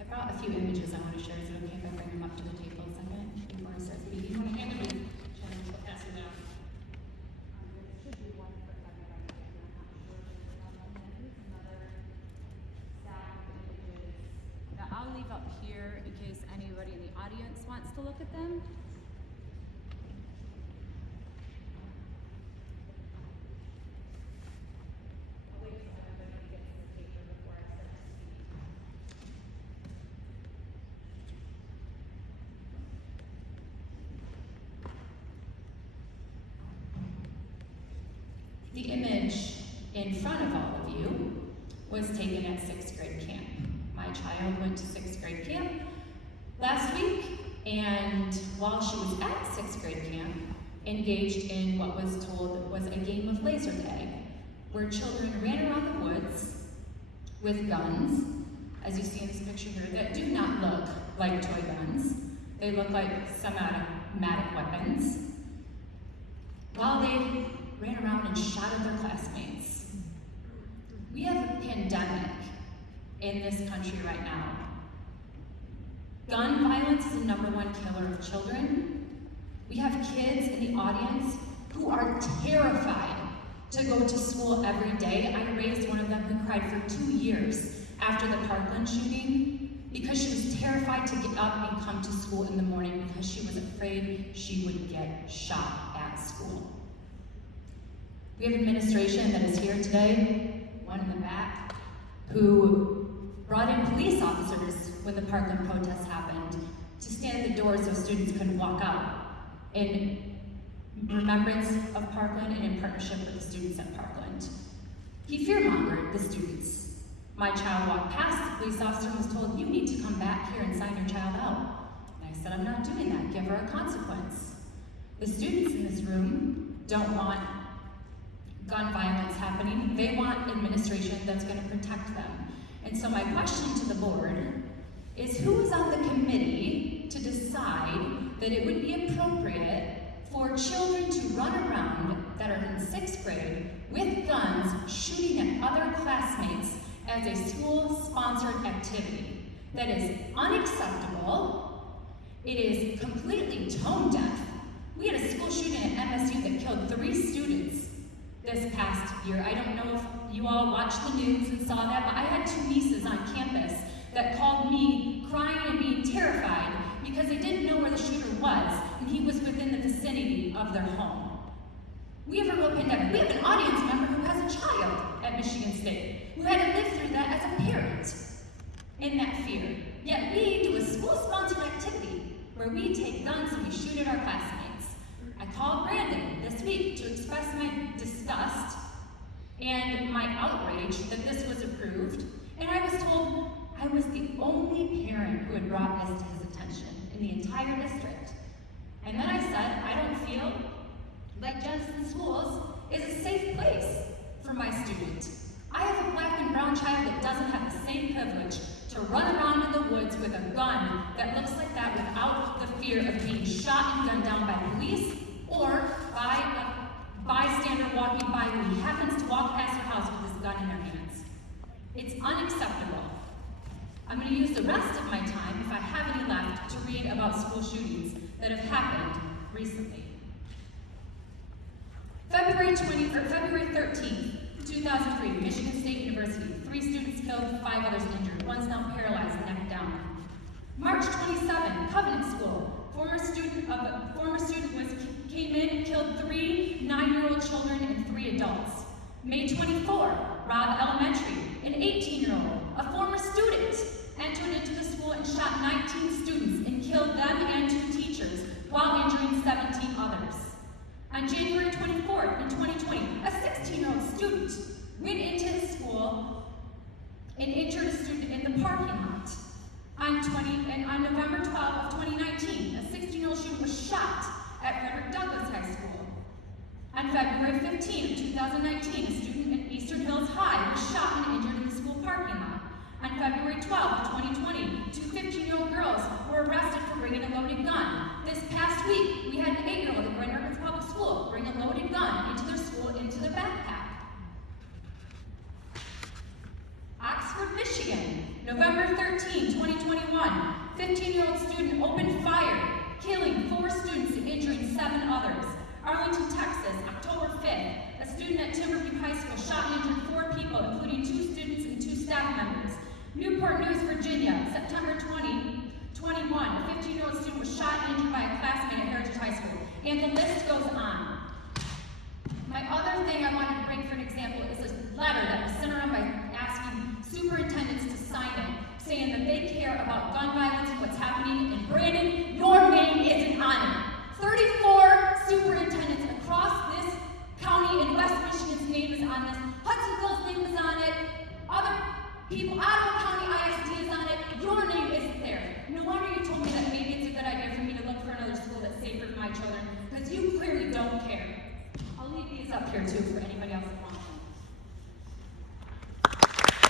I brought a few images I want to share. Is it okay if I bring them up to the table a second before I start speaking? You want to hand them in? I'll pass it down. That I'll leave up here in case anybody in the audience wants to look at them. I'll wait till everybody gets the paper before I start to speak. The image in front of all of you was taken at 6th grade camp. My child went to 6th grade camp last week, and while she was at 6th grade camp, engaged in what was told was a game of laser tag, where children ran around the woods with guns, as you see in this picture here, that do not look like toy guns. They look like semi-automatic weapons, while they ran around and shot at their classmates. We have a pandemic in this country right now. Gun violence is the #1 killer of children. We have kids in the audience who are terrified to go to school every day. I raised one of them who cried for 2 years after the Parkland shooting because she was terrified to get up and come to school in the morning because she was afraid she would get shot at school. We have administration that is here today, one in the back, who brought in police officers when the Parkland protest happened to stand at the doors so students couldn't walk out in remembrance of Parkland and in partnership with the students at Parkland. He fear-mongered the students. My child walked past the police officer and was told, "You need to come back here and sign your child out." And I said, "I'm not doing that, give her a consequence." The students in this room don't want gun violence happening. They want administration that's going to protect them. And so my question to the board is, who is on the committee to decide that it would be appropriate for children to run around that are in 6th grade with guns shooting at other classmates as a school-sponsored activity? That is unacceptable. It is completely tone deaf. We had a school shooting at MSU that killed 3 students this past year. I don't know if you all watched the news and saw that, but I had 2 nieces on campus that called me crying and being terrified because they didn't know where the shooter was, and he was within the vicinity of their home. We have a real pandemic. We have an audience member who has a child at Michigan State who had to live through that as a parent in that fear. Yet we do a school-sponsored activity where we take guns and we shoot at our classmates. I called Brandon this week to express my disgust and my outrage that this was approved, and I was told I was the only parent who had brought this to his attention in the entire district. And then I said, I don't feel like Jensen Schools is a safe place for my student. I have a black and brown child that doesn't have the same privilege to run around in the woods with a gun that looks like that without the fear of being shot and gunned down by police or by a bystander walking by who happens to walk past her house with his gun in their hands. It's unacceptable. I'm going to use the rest of my time, if I have any left, to read about school shootings that have happened recently. February 13th, 2003, Michigan State University. 3 students killed, 5 others injured. One's now paralyzed, neck down. March 27, Covenant School. Former student came in and killed 3 9-year-old children and 3 adults. May 24, Robb Elementary. An 18-year-old, a former student, entered into the school and shot 19 students and killed them and 2 teachers while injuring 17 others. On January 24th, in 2020, a 16-year-old student went into the school and injured a student in the parking lot. On November 12 of 2019, a 16-year-old student was shot at Frederick Douglass High School. On February 15 of 2019, a student at Eastern Hills High was shot and injured in the school parking lot. On February 12 of 2020, 2 15-year-old girls were arrested for bringing a loaded gun. This past week, we had an 8-year-old at Grand Rapids Public School bring a loaded gun into their school into the backpack. Oxford, Michigan, November 13, 2020. student opened fire, killing 4 students and injuring 7 others. Arlington, Texas, October 5th, a student at Timberview High School shot and injured 4 people, including 2 students and 2 staff members. Newport News, Virginia, September 2021, a 15-year-old student was shot and injured by a classmate at Heritage High School. And the list goes on. My other thing I wanted to bring for an example is a letter that was sent around by asking superintendents to sign it, saying that they care about gun violence and what's happening in Brandon. Your name isn't on it. 34 superintendents across this county in West Michigan's name is on this. Hudsonville's name is on it. Other people, Ottawa County ISD is on it. Your name isn't there. No wonder you told me that maybe it's a good idea for me to look for another school that's safer for my children, because you clearly don't care. I'll leave these up here too for anybody else.